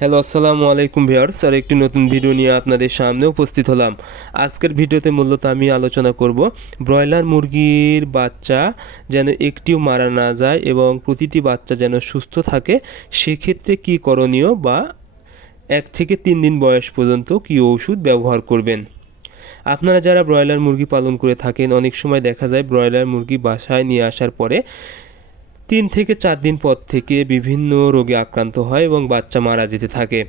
Hello, আসসালামু আলাইকুম viewers. আর একটি নতুন ভিডিও নিয়ে আপনাদের সামনে উপস্থিত হলাম। আজকের ভিডিওতে মূলত আমি আলোচনা করব ব্রয়লার মুরগির বাচ্চা যেন একটিও মারা না যায় এবং প্রতিটি বাচ্চা যেন সুস্থ থাকে, সেক্ষেত্রে কী করণীয় বা 1 থেকে 3 দিন বয়স পর্যন্ত কী ওষুধ ব্যবহার করবেন। আপনারা যারা ব্রয়লার মুরগি পালন করে থাকেন, অনেক সময় দেখা যায় ব্রয়লার মুরগি বাসায় নিয়ে আসার পরে 3 থেকে 4 দিন পর থেকে বিভিন্ন রোগে আক্রান্ত হয় এবং বাচ্চা মারা যেতে থাকে।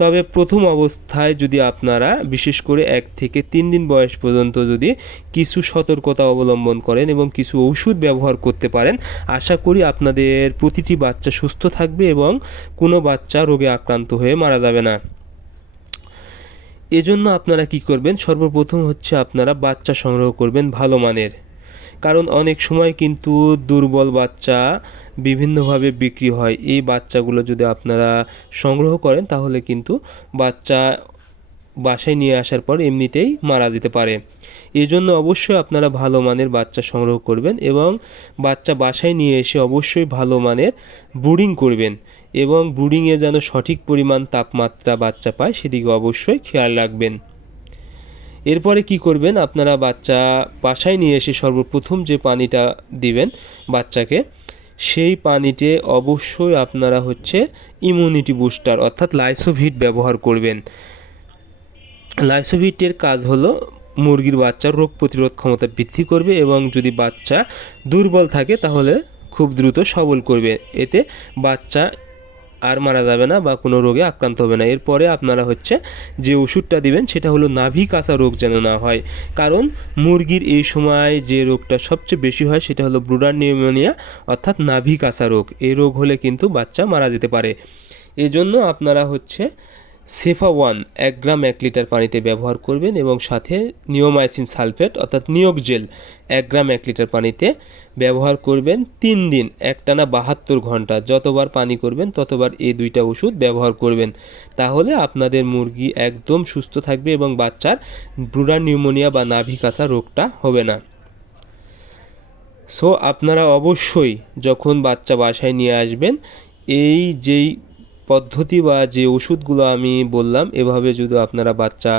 তবে প্রথম অবস্থায় যদি আপনারা বিশেষ করে 1 থেকে 3 দিন বয়স পর্যন্ত যদি কিছু সতর্কতা অবলম্বন করেন এবং কিছু ওষুধ ব্যবহার করতে পারেন, আশা করি আপনাদের প্রতিটি বাচ্চা সুস্থ থাকবে এবং কোনো বাচ্চা রোগে আক্রান্ত হয়ে মারা যাবে না। এজন্য আপনারা কি করবেন, সর্বপ্রথম হচ্ছে আপনারা বাচ্চা সংগ্রহ করবেন ভালো মানের। কারণ অনেক সময় কিন্তু দুর্বল বাচ্চা বিভিন্নভাবে বিক্রি হয়। এই বাচ্চাগুলো যদি আপনারা সংগ্রহ করেন তাহলে কিন্তু বাচ্চা বাসায় নিয়ে আসার পর এমনিতেই মারা যেতে পারে। এজন্য অবশ্যই আপনারা ভালো মানের বাচ্চা সংগ্রহ করবেন এবং বাচ্চা বাসায় নিয়ে এসে অবশ্যই ভালো মানের ব্রুডিং করবেন এবং ব্রুডিংয়ে যেন সঠিক পরিমাণ তাপমাত্রা বাচ্চা পায় সেদিকে অবশ্যই খেয়াল রাখবেন। এরপরে কি করবেন, আপনারা বাচ্চা বাসায় নিয়ে এসে সর্বপ্রথম যে পানিটা দিবেন বাচ্চাকে, সেই পানিতে অবশ্যই আপনারা হচ্ছে ইমিউনিটি বুস্টার অর্থাৎ লাইসোভিট ব্যবহার করবেন। লাইসোভিটের কাজ হলো মুরগির বাচ্চার রোগ প্রতিরোধ ক্ষমতা বৃদ্ধি করবে এবং যদি বাচ্চা দুর্বল থাকে তাহলে খুব দ্রুত সবল করবে। এতে বাচ্চা আর মারা যাবে না বা কোনো রোগে আক্রান্ত হবে না। এরপরে আপনারা হচ্ছে যে ওষুধটা দিবেন সেটা হলো নাভি কাঁচা রোগ যেন না হয়। কারণ মুরগির এই সময় যে রোগটা সবচেয়ে বেশি হয় সেটা হলো ব্রুডার নিউমোনিয়া অর্থাৎ নাভি কাঁচা রোগ। এই রোগ হলে কিন্তু বাচ্চা মারা যেতে পারে। এজন্য আপনারা হচ্ছে সেফা-1 1 গ্রাম 1 লিটার পানিতে ব্যবহার করবেন এবং সাথে নিওমাইসিন সালফেট অর্থাৎ নিয়োগ জেল 1 গ্রাম 1 লিটার পানিতে ব্যবহার করবেন 3 দিন, একটানা 72 ঘন্টা। যতবার পানি করবেন ততবার এই দুইটা ওষুধ ব্যবহার করবেন। তাহলে আপনাদের মুরগি একদম সুস্থ থাকবে এবং বাচ্চার ব্রুডার নিউমোনিয়া বা নাভি কাঁচা রোগটা হবে না। সো আপনারা অবশ্যই যখন বাচ্চা বাসায় নিয়ে আসবেন, এই যেই পদ্ধতি বা যে ওষুধগুলো আমি বললাম এভাবে যদি আপনারা বাচ্চা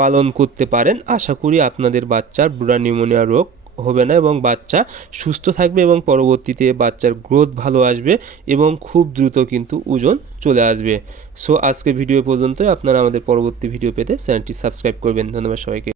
পালন করতে পারেন, আশা করি আপনাদের বাচ্চার ব্রুডার নিউমোনিয়া রোগ হবে না এবং বাচ্চা সুস্থ থাকবে এবং পরবর্তীতে বাচ্চার গ্রোথ ভালো আসবে এবং খুব দ্রুত কিন্তু ওজন চলে আসবে। সো আজকে ভিডিও পর্যন্ত। আপনারা আমাদের পরবর্তী ভিডিও পেতে চ্যানেলটি সাবস্ক্রাইব করবেন। ধন্যবাদ সবাইকে।